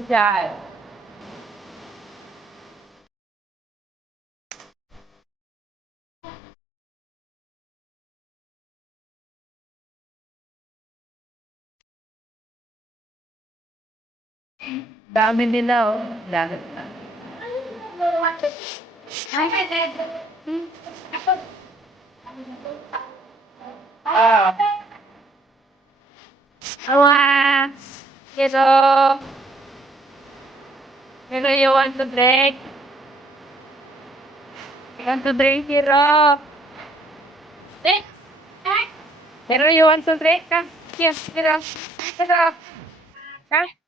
Dad. Dami nila, oh. Dami na. Ah. Awa! Hello! Hello, you want to drink? You want to drink, Hero? Eh? Hero, you want to drink? Come, here, Hero. Hero. Come.